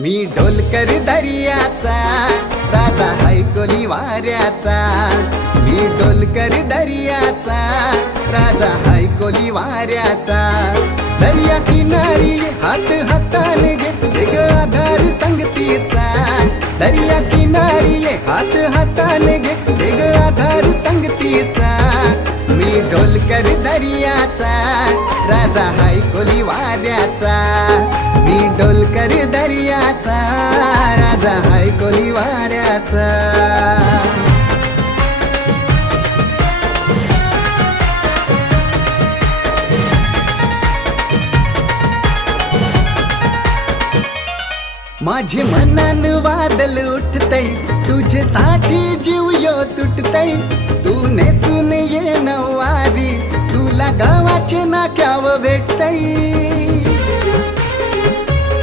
मी ढोलकर दर्याचा राजा हैकोली वाऱ्याचा। मी ढोलकर दर्याचा राजा हैकोली वाऱ्याचा। दर्या किनारी हात हाताने घे ग आधार संगतीचा। दर्या किनारी हात हाताने घे ग आधार संगतीचा। मी ढोलकर दर्याचा राजा हैकोली वाऱ्याचा। मी ढोलकर दर्याचा राजा हैकोली वाऱ्याचा। माझे मनान वादल उठतय तुझ्यासाठी जीव यो तुटतय। तू नेसून ये नवारी तुला गावाचे नाक्याव भेटतय।